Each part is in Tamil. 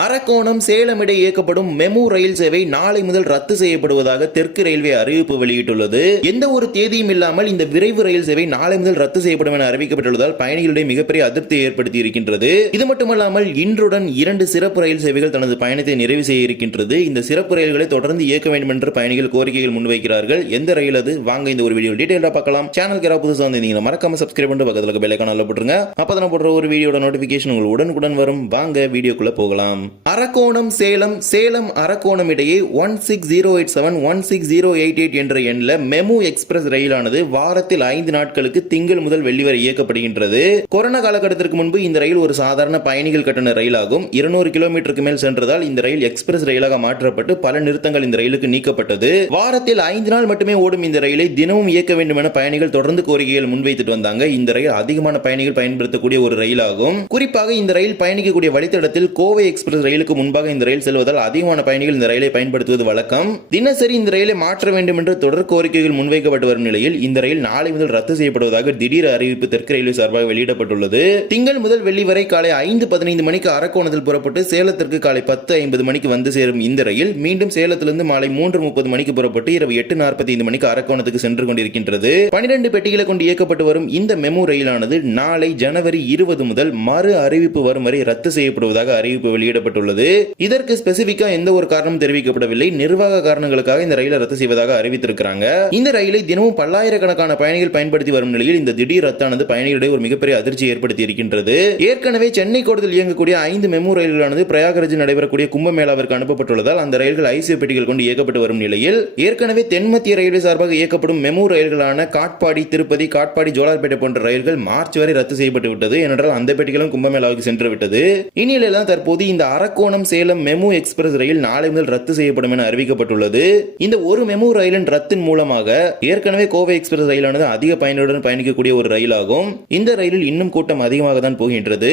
அரக்கோணம் சேலம் இயக்கப்படும் மெமு ரயில் சேவை நாளை முதல் ரத்து செய்யப்படுவதாக தெற்கு ரயில்வே அறிவிப்பு வெளியிட்டுள்ளது. எந்த ஒரு தேதியும் இல்லாமல் இந்த விரைவு ரயில் சேவை நாளை முதல் ரத்து செய்யப்படும் என அறிவிக்கப்பட்டுள்ளதால் பயணிகளிடையே மிகப்பெரிய அதிருப்தியை ஏற்படுத்தி இருக்கின்றது இது மட்டுமல்லாமல் இன்றுடன் இரண்டு சிறப்பு ரயில் சேவைகள் தனது பயணத்தை நிறைவு செய்ய இருக்கின்றது. இந்த சிறப்பு ரயில்களை தொடர்ந்து இயக்க வேண்டும் என்று பயணிகள் கோரிக்கைகள் முன்வைக்கிறார்கள். எந்த ரயில் அது? வாங்க இந்த ஒரு வீடியோ டீடைலா பார்க்கலாம். சேனல் யாராவது புதுசாக வந்திருந்தீங்கன்னா மறக்காம சப்ஸ்கிரைப் பண்ணிட்டு பக்கத்தில் பெல்லைக்கான போட்டுருங்க. அப்போ தான் போடுற ஒரு வீடியோட நோட்டிபிகேஷன் உங்களுக்கு உடனுக்குடன் வரும். வாங்க வீடியோக்குள்ள போகலாம். அரக்கோணம் சேலம் சேலம் அரக்கோணம் இடையே one six zero eight seven one six zero eight eight என்ற எண்ணில் மெமு எக்ஸ்பிரஸ் ரயிலானது வாரத்தில் ஐந்து நாட்களுக்கு திங்கள் முதல் வெள்ளி வரை இயக்கப்படுகின்றது. கொரோனா காலகட்டத்திற்கு முன்பு இந்த ரயில் ஒரு சாதாரண பயணிகள் கட்டண ரயிலாகும். இருநூறு கிலோமீட்டருக்கு மேல் சென்றதால் இந்த ரயில் எக்ஸ்பிரஸ் ரயிலாக மாற்றப்பட்டு பல நிறுத்தங்கள் இந்த ரயிலுக்கு நீக்கப்பட்டது. வாரத்தில் ஐந்து நாள் மட்டுமே ஓடும் இந்த ரயிலை தினமும் இயக்க வேண்டும் என பயணிகள் தொடர்ந்து கோரிக்கைகள் முன்வைத்துட்டு வந்தாங்க. இந்த ரயில் அதிகமான பயணிகள் பயன்படுத்தக்கூடிய ஒரு ரயிலாகும். குறிப்பாக இந்த ரயில் பயணிக்கக்கூடிய வழித்தடத்தில் கோவை எக்ஸ்பிரஸ் ரயிலுக்கு முன்பாக இந்த ரயில் செல்வதால் அதிகமான பயணிகள் இந்த ரயிலை பயன்படுத்துவது வழக்கம். தினசரி இந்த ரயிலை மாற்ற வேண்டும் என்று தொடர் கோரிக்கைகள் முன்வைக்கப்பட்டு வரும் நிலையில் இந்த ரயில் நாளை முதல் ரத்து செய்யப்படுவதாக திடீர் அறிவிப்பு தெற்கு ரயில்வே சார்பாக வெளியிடப்பட்டுள்ளது. திங்கள் முதல் வெள்ளி வரை காலை ஐந்து பதினைந்து மணிக்கு அரக்கோணத்தில் புறப்பட்டு சேலத்திற்கு காலை பத்து ஐம்பது மணிக்கு வந்து சேரும் இந்த ரயில் மீண்டும் சேலத்திலிருந்து மாலை மூன்று முப்பது மணிக்கு புறப்பட்டு இரவு எட்டு நாற்பத்தி ஐந்து மணிக்கு அரக்கோணத்துக்கு சென்று கொண்டிருக்கின்றது. பனிரெண்டு பெட்டிகளை கொண்டு இயக்கப்பட்டு வரும் இந்த மெமு ரயிலானது நாளை ஜனவரி இருபது முதல் மறு அறிவிப்பு வரும் வரை ரத்து செய்யப்படுவதாக அறிவிப்பு வெளியிட வெளியிடப்பட்டுள்ளது இதற்கு ஸ்பெசிபிக்கா எந்த ஒரு காரணமும் தெரிவிக்கப்படவில்லை. நிர்வாக காரணங்களுக்காக இந்த ரயிலை ரத்து செய்வதாக அறிவித்திருக்கிறாங்க. இந்த ரயிலை தினமும் பல்லாயிரக்கணக்கான பயணிகள் பயன்படுத்தி வரும் நிலையில் இந்த திடீர் ரத்தானது பயணிகளிடையே ஒரு மிகப்பெரிய அதிர்ச்சி ஏற்படுத்தி இருக்கின்றது ஏற்கனவே சென்னை கோடத்தில் இயங்கக்கூடிய ஐந்து மெமு ரயில்களானது பிரயாகராஜில் நடைபெறக்கூடிய கும்பமேளாவிற்கு அனுப்பப்பட்டுள்ளதால் அந்த ரயில்கள் ஐசியோ பெட்டிகள் கொண்டு இயக்கப்பட்டு வரும் நிலையில் ஏற்கனவே தென்மத்திய ரயில்வே சார்பாக இயக்கப்படும் மெமு ரயில்களான காட்பாடி திருப்பதி காட்பாடி ஜோலார்பேட்டை போன்ற ரயில்கள் மார்ச் வரை ரத்து செய்யப்பட்டு விட்டது ஏனென்றால் அந்த பெட்டிகளும் கும்பமேளாவுக்கு சென்று விட்டது இந்நிலையில் தற்போது இந்த அரக்கோணம் சேலம் மெமு எக்ஸ்பிரஸ் ரயில் நாளை முதல் ரத்து செய்யப்படும் என அறிவிக்கப்பட்டுள்ளது. இந்த ஒரு மெமு ரயிலின் ரத்தின் மூலமாக ஏற்கனவே கோவை எக்ஸ்பிரஸ் ரயிலானது அதிக பயணிகளுடன் பயணிக்கக்கூடிய ஒரு ரயிலாகும். இந்த ரயிலில் இன்னும் கூட்டம் அதிகமாக தான் போகின்றது.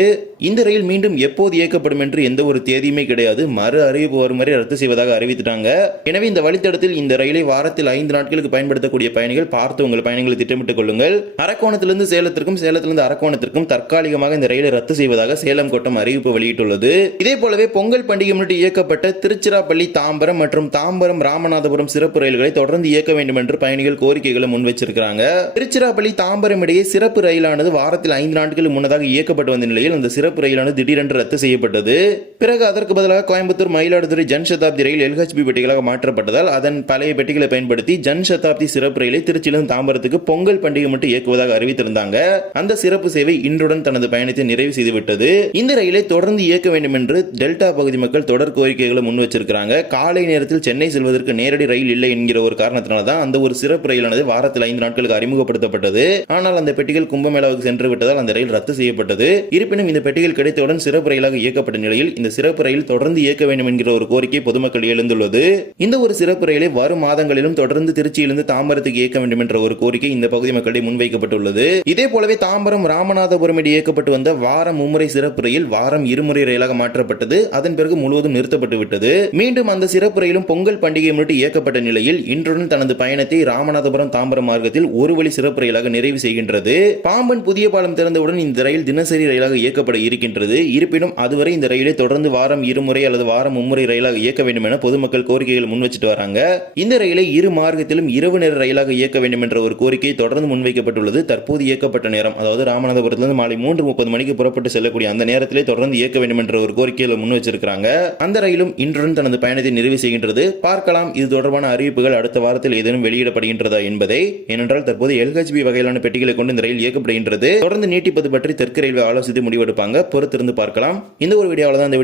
இந்த ரயில் மீண்டும் எப்போது இயக்கப்படும் என்று எந்த ஒரு தேதியுமே கிடையாது. மறு அறிவிப்பு வரும் வரை ரத்து செய்வதாக அறிவித்துட்டாங்க. எனவே இந்த வழித்தடத்தில் இந்த ரயிலை வாரத்தில் ஐந்து நாட்களுக்கு பயன்படுத்தக்கூடிய பயணிகள் பார்த்து உங்கள் பயணங்களை திட்டமிட்டுக் கொள்ளுங்கள். அரக்கோணத்திலிருந்து சேலத்திற்கும் சேலத்திலிருந்து அரக்கோணத்திற்கும் தற்காலிகமாக இந்த ரயிலை ரத்து செய்வதாக சேலம் கோட்டம் அறிவிப்பு வெளியிட்டுள்ளது. இதே போலவே பொங்கல் பண்டிகை முன்னிட்டு இயக்கப்பட்ட திருச்சிராப்பள்ளி தாம்பரம் மற்றும் தாம்பரம் ராமநாதபுரம் சிறப்பு ரயில்களை தொடர்ந்து இயக்க வேண்டும் என்று பயணிகள் கோரிக்கைகளை முன்வச்சிருக்கிறாங்க. திருச்சிராப்பள்ளி தாம்பரம் இடையே சிறப்பு ரயிலானது வாரத்தில் ஐந்து நாட்கள் முன்னதாக இயக்கப்பட்டு வந்த நிலையில் அந்த சிறப்பு ரயிலானது திடீரென்று ரத்து செய்யப்பட்டது. பிறகு அதற்கு பதிலாக கோயம்புத்தூர் மயிலாடுதுறை ஜன் சதாப்தி ரயில் எல்ஹெச்பி பெட்டிகளாக மாற்றப்பட்டதால் அதன் பழைய பெட்டிகளை பயன்படுத்தி ஜன் சதாப்தி சிறப்பு ரயிலை திருச்சியிலிருந்து தாம்பரத்துக்கு பொங்கல் பண்டிகை மட்டும் இயக்குவதாக அறிவித்திருந்தாங்க. அந்த சிறப்பு சேவை இன்றுடன் தனது பயணத்தை நிறைவு செய்துவிட்டது. இந்த ரயிலை தொடர்ந்து இயக்க வேண்டும் என்று டெல்டா பகுதி மக்கள் தொடர் கோரிக்கைகளை முன் வச்சிருக்கிறாங்க. காலை நேரத்தில் சென்னை செல்வதற்கு நேரடி ரயில் இல்லை என்கிற ஒரு காரணத்தினால தான் அந்த ஒரு சிறப்பு ரயிலானது வாரத்தில் ஐந்து நாட்களுக்கு அறிமுகப்படுத்தப்பட்டது. ஆனால் அந்த பெட்டிகள் கும்பமேளாவுக்கு சென்று விட்டதால் அந்த ரயில் ரத்து செய்யப்பட்டது. இருப்பினும் இந்த பெட்டிகள் கிடைத்தவுடன் சிறப்பு ரயிலாக இயக்கப்பட்ட நிலையில் இந்த சிறப்பு ரயில் தொடர்ந்து இயக்க வேண்டும் என்கிற ஒரு கோரிக்கை பொதுமக்கள் எழுந்துள்ளது. இந்த ஒரு சிறப்பு ரயிலை வரும் மாதங்களிலும் தொடர்ந்து திருச்சியிலிருந்து தாம்பரத்துக்கு இயக்க வேண்டும் என்ற ஒரு கோரிக்கை இந்த பகுதி மக்களிடையே முன்வைக்கப்பட்டுள்ளது. இதே போலவே தாம்பரம் ராமநாதபுரம் இடையே இயக்கப்பட்டு வந்த வாரம் மும்முறை சிறப்பு ரயில் வாரம் இருமுறை ரயிலாக மாற்றப்பட்டது. அதன் பிறகு முழுவதும் நிறுத்தப்பட்டு விட்டது. மீண்டும் அந்த சிறப்பு ரயிலும் பொங்கல் பண்டிகை முன்னிட்டு இயக்கப்பட்ட நிலையில் இன்றுடன் தனது பயணத்தை ராமநாதபுரம் தாம்பரம் மார்க்கத்தில் ஒரு வழி சிறப்பு ரயிலாக நிறைவு செய்கின்றது. பாம்பன் புதிய பாலம் திறந்தவுடன் இந்த ரயில் தினசரி ரயிலாக இயக்கப்பட இருக்கின்றது. இருப்பினும் அதுவரை இந்த ரயிலை தொடர்ந்து தொடர்ந்து வாரம் இருமுறை அல்லது வாரம் மும்முறை ரயிலாக இயக்க வேண்டும் என பொதுமக்கள் கோரிக்கைகள் முன் வச்சுட்டு வராங்க. இந்த ரயிலை இரு மார்க்கத்திலும் இரவு நேர ரயிலாக இயக்க வேண்டும் என்ற ஒரு கோரிக்கை தொடர்ந்து முன்வைக்கப்பட்டுள்ளது தற்போது இயக்கப்பட்ட நேரம் அதாவது ராமநாதபுரத்திலிருந்து மாலை மூன்று முப்பது மணிக்கு புறப்பட்டு செல்லக்கூடிய அந்த நேரத்திலே தொடர்ந்து இயக்க வேண்டும் என்ற ஒரு கோரிக்கையில முன் வச்சிருக்காங்க அந்த ரயிலும் இன்றுடன் தனது பயணத்தை நிறைவு செய்கின்றது. பார்க்கலாம் இது தொடர்பான அறிவிப்புகள் அடுத்த வாரத்தில் ஏதேனும் வெளியிடப்படுகின்றதா என்பதை. ஏனென்றால் தற்போது எல்ஹெச்பி வகையிலான பெட்டிகளை கொண்டு இந்த ரயில் இயக்கப்படுகின்றது. தொடர்ந்து நீட்டிப்பது பற்றி தெற்கு ரயில்வே ஆலோசித்து முடிவெடுப்பாங்க. பொறுத்திருந்து பார்க்கலாம். இந்த ஒரு வீடியோவில் தான் இந்த